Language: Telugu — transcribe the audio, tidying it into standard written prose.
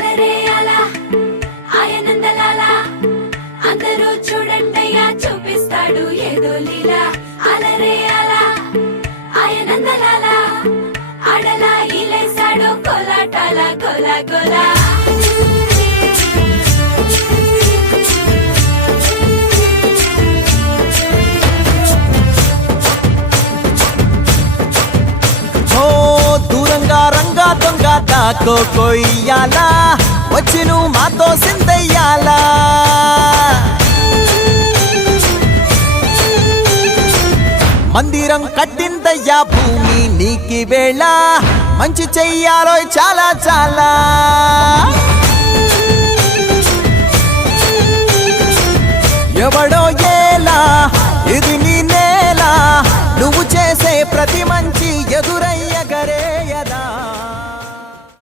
అలరే అలా ఆయనందలాల అందరూ చూడండయ్యా చూపిస్తాడు ఏదో లీలా అలరే అలా ఆయనందలాల ఆడలా ఇలేసాడు కోలాటాల గోలా గోలా దూరంగా రంగా దొంగ దాకో కొయ్యాలా వచ్చి నువ్వు మాతో సిందయ్యాలా మందిరం కట్టిందయ్యా భూమి నీకి వేళ మంచి చెయ్యాలో చాలా చాలా